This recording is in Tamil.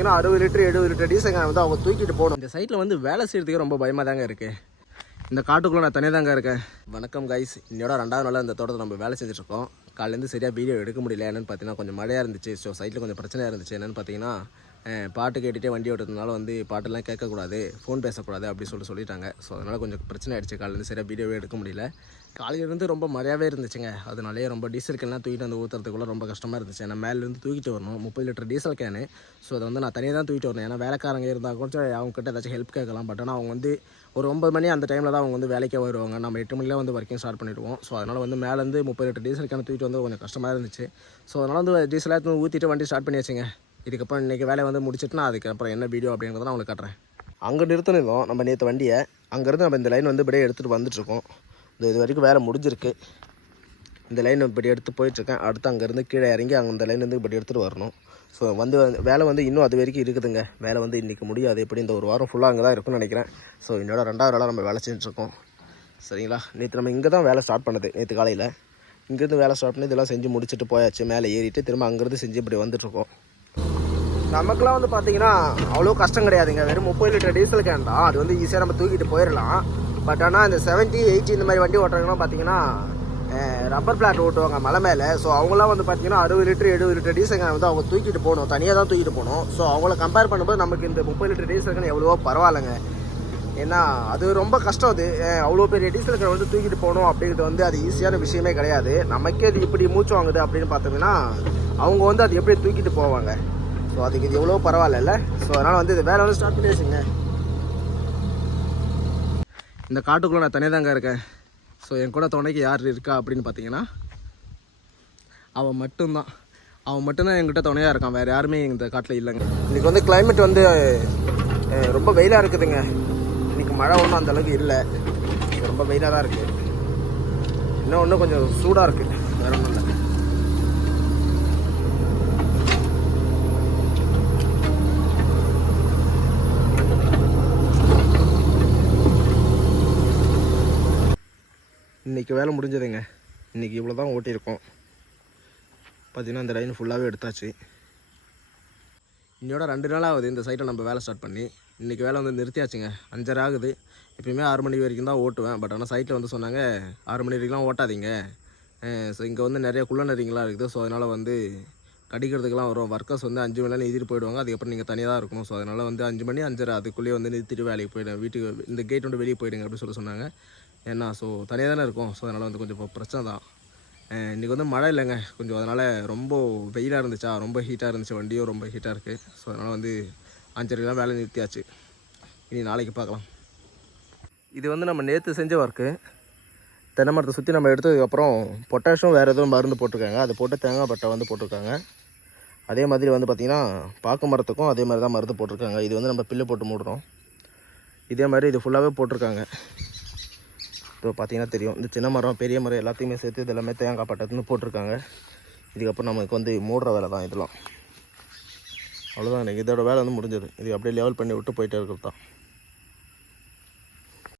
ஏன்னா அறுபது லிட்டர் எழுபது லிட்டர் டீசல் வந்து அவங்க தூக்கிட்டு போகணும். இந்த சைட்டில் வந்து வேலை செய்கிறதுக்கு ரொம்ப பயமாக தாங்க இருக்குது இந்த காட்டுக்குள்ளே நான் தனியாக தாங்க இருக்கேன். வணக்கம் கைஸ் இன்னோட ரெண்டாவது நாளாக இந்த தோட்டத்தை நம்ம வேலை செஞ்சுட்ருக்கோம் காலையிலேருந்து சரியாக வீடியோ எடுக்க முடியல. என்னென்னு பார்த்தீங்கன்னா கொஞ்சம் மழையாக இருந்துச்சு. ஸோ சைட்டில் கொஞ்சம் பிரச்சனையாக இருந்துச்சு. என்னென்னு பார்த்தீங்கன்னா பாட்டு கேட்டுகிட்டே வண்டி ஓட்டுறதுனால வந்து பாட்டெல்லாம் கேட்கக்கூடாது ஃபோன் பேசக்கூடாது அப்படி சொல்லிட்டு சொல்லிட்டாங்க. ஸோ அதனால் கொஞ்சம் பிரச்சனை ஆகிடுச்சு காலையிலேருந்து சரியாக வீடியோவே எடுக்க முடியல. காலையிலேருந்து ரொம்ப மழையாகவே இருந்துச்சுங்க. அதனாலேயே ரொம்ப டீசல் கேன்லாம் தூக்கிட்டு வந்து ஊற்றுறதுக்குள்ள ரொம்ப கஷ்டமாக இருந்துச்சு. ஏன்னா மேலேருந்து தூக்கிட்டு வரணும். முப்பது லிட்டர் டீசல் கேனு ஸோ அதை வந்து நான் தனியாக தான் தூக்கிட்டு வரணும். ஏன்னா வேலைக்காரங்க இருந்தால் கொஞ்சம் அவங்ககிட்ட ஏதாச்சும் ஹெல்ப் கேட்கலாம். பட் ஆனால் அவங்க வந்து ஒரு ஒம்பது மணி அந்த டைமில் தான் அவங்க வந்து வேலைக்கே வருவாங்க. நம்ம எட்டு மணிலாம் வந்து ஒர்க்கிங் ஸ்டார்ட் பண்ணிடுவோம். ஸோ அதனால் வந்து மேலேருந்து முப்பது லிட்டர் டீசல் கேன் தூக்கிட்டு வந்து கொஞ்சம் கஷ்டமாக இருந்துச்சு. ஸோ அதனால் வந்து டீசலாக எடுத்து ஊற்றிட்டு வண்டி ஸ்டார்ட் பண்ணி வச்சுங்க இதுக்கப்புறம் இன்றைக்கி வேலையை வந்து முடிச்சிட்டுனா அதுக்கப்புறம் என்ன வீடியோ அப்படிங்கிறத நான் உங்களுக்கு காட்டுறேன். அங்கே நிறுத்தினதும் நம்ம நேற்று வண்டியை அங்கேருந்து நம்ம இந்த லைன் வந்து இப்படியே எடுத்துகிட்டு வந்துட்டுருக்கோம். இந்த இது வரைக்கும் வேலை முடிஞ்சிருக்கு. இந்த லைன் இப்படி எடுத்து போயிட்டுருக்கேன். அடுத்து அங்கேருந்து கீழே இறங்கி அங்கே இந்த லைன் வந்து இப்படி எடுத்துகிட்டு வரணும். ஸோ வந்து வேலை வந்து இன்னும் அது வரைக்கும் இருக்குதுங்க. வேலை வந்து இன்றைக்கி முடியாது. எப்படி இந்த ஒரு வாரம் ஃபுல்லாக அங்கே தான் இருக்கும்னு நினைக்கிறேன். ஸோ என்னோட ரெண்டாவது நாளாக நம்ம வேலை செஞ்சுட்ருக்கோம் சரிங்களா? நேற்று நம்ம இங்கே தான் வேலை ஸ்டார்ட் பண்ணது. நேற்று காலையில். இங்கேருந்து வேலை ஸ்டார்ட் பண்ணி இதெல்லாம் செஞ்சு முடிச்சுட்டு போயாச்சு. மேலே ஏறிட்டு திரும்ப அங்கேருந்து செஞ்சு இப்படி வந்துட்டுருக்கோம். நமக்குலாம் வந்து பார்த்தீங்கன்னா அவ்வளோ கஷ்டம் கிடையாதுங்க. வெறும் முப்பது லிட்டர் டீசல் கேன் தான் அது வந்து ஈஸியாக நம்ம தூக்கிட்டு போயிடலாம் பட் ஆனால் இந்த செவன்ட்டி எயிட்டி இந்த மாதிரி வண்டி ஓட்டுறாங்கன்னா பார்த்தீங்கன்னா ரப்பர் பிளாட் ஓட்டுவாங்க மலை மேலே. ஸோ அவங்களாம் வந்து பார்த்தீங்கன்னா அறுபது லிட்டர் எழுபது லிட்டர் டீசல் வந்து அவங்க தூக்கிட்டு போகணும். தனியாக தான் தூக்கிட்டு போகணும். ஸோ அவங்கள கம்பேர் பண்ணும்போது நமக்கு இந்த முப்பது லிட்டர் டீசல் எவ்வளோ எவ்வளவோ பரவாயில்லைங்க. ஏன்னா அது ரொம்ப கஷ்டம் அது. அவ்வளோ பெரிய டீசல் வந்து தூக்கிட்டு போகணும் அப்படிங்கிறது வந்து அது ஈஸியான விஷயமே கிடையாது. நமக்கே அது இப்படி மூச்சு வாங்குது அப்படின்னு பார்த்தோம்னா அவங்க வந்து அது எப்படி தூக்கிட்டு போவாங்க? ஸோ அதுக்கு இது எவ்வளோ பரவாயில்ல ஸோ அதனால் வந்து இது வேலை வந்து ஸ்டார்ட் பண்ணி வச்சுங்க இந்த காட்டுக்குள்ளே நான் தனியாக தாங்க இருக்கேன். ஸோ என் கூட துணைக்கு யார் இருக்கா அப்படின்னு பார்த்தீங்கன்னா அவன் மட்டும்தான். அவன் மட்டும்தான் எங்கிட்ட துணையாக இருக்கான். வேறு யாருமே இந்த காட்டில் இல்லைங்க. இன்றைக்கி வந்து கிளைமேட் வந்து ரொம்ப வெயிலாக இருக்குதுங்க. இன்றைக்கி மழை ஒன்றும் அந்தளவுக்கு இல்லை. ரொம்ப வெயிலாக தான் இருக்குது இன்னும் ஒன்றும் கொஞ்சம் சூடாக இருக்குது வேறு ஒன்றும் இல்லை. இன்றைக்கி வேலை முடிஞ்சதுங்க. இன்றைக்கி இவ்வளோ தான் ஓட்டியிருக்கோம். பார்த்தீங்கன்னா இந்த லைன் ஃபுல்லாகவே எடுத்தாச்சு. இன்னையோட ரெண்டு நாள் ஆகுது இந்த சைட்டை நம்ம வேலை ஸ்டார்ட் பண்ணி இன்றைக்கி வேலை வந்து நிறுத்தியாச்சுங்க. அஞ்சரை ஆகுது. எப்பயுமே ஆறு மணி வரைக்கும் தான் ஓட்டுவேன். பட் ஆனால் சைட்டில் வந்து சொன்னாங்க ஆறு மணி வரைக்கும்லாம் ஓட்டாதீங்க. ஸோ இங்கே வந்து நிறைய குள்ள நரிங்களாம் இருக்குது. ஸோ அதனால் வந்து கடிக்கிறதுக்கெலாம் வரும். ஒர்க்கர்ஸ் வந்து அஞ்சு மணிலாம் நேரம் எழுதிட்டு போயிடுவாங்க. அதுக்கப்புறம் நீங்கள் தனியாக தான் இருக்கணும். ஸோ அதனால் வந்து அஞ்சு மணி அஞ்சரை அதுக்குள்ளேயே வந்து நிறுத்திட்டு வேலைக்கு போயிடுங்க. வீட்டுக்கு இந்த கேட் வந்து வெளியே போயிடுங்க அப்படின்னு சொல்லி சொன்னாங்க. ஏன்னா ஸோ தனியாக தானே இருக்கும். ஸோ அதனால் வந்து கொஞ்சம் இப்போ பிரச்சனை தான். இன்றைக்கி வந்து மழை இல்லைங்க. கொஞ்சம் அதனால் ரொம்ப வெயிலாக இருந்துச்சா? ரொம்ப ஹீட்டாக இருந்துச்சு. வண்டியும் ரொம்ப ஹீட்டாக இருக்குது ஸோ அதனால் வந்து அஞ்சரைக்கெலாம் வேலை நிறுத்தியாச்சு. இனி நாளைக்கு பார்க்கலாம். இது வந்து நம்ம நேற்று செஞ்ச ஒர்க்கு தென்னை மரத்தை சுற்றி நம்ம எடுத்ததுக்கப்புறம் பொட்டாஷும் வேறு எதுவும் மருந்து போட்டிருக்காங்க. அது போட்டு தேங்காய் பட்டை வந்து போட்டிருக்காங்க. அதே மாதிரி வந்து பார்த்திங்கன்னா பாக்கு மரத்துக்கும் அதே மாதிரி தான் மருந்து போட்டிருக்காங்க. இது வந்து நம்ம பில்லு போட்டு மூடுறோம். இதே மாதிரி இது ஃபுல்லாகவே போட்டிருக்காங்க. இப்போ பார்த்தீங்கன்னா தெரியும். இந்த சின்ன மரம் பெரிய மரம் எல்லாத்தையுமே சேர்த்து இது எல்லாமே தேங்காய் பட்டத்துன்னு போட்டிருக்காங்க. இதுக்கப்புறம் நமக்கு வந்து மூடுற வேலை தான் இதெல்லாம். அவ்வளோதான் எனக்கு. இதோட வேலை வந்து முடிஞ்சது. இது அப்படியே லெவல் பண்ணி விட்டு போயிட்டே இருக்கிறது தான்.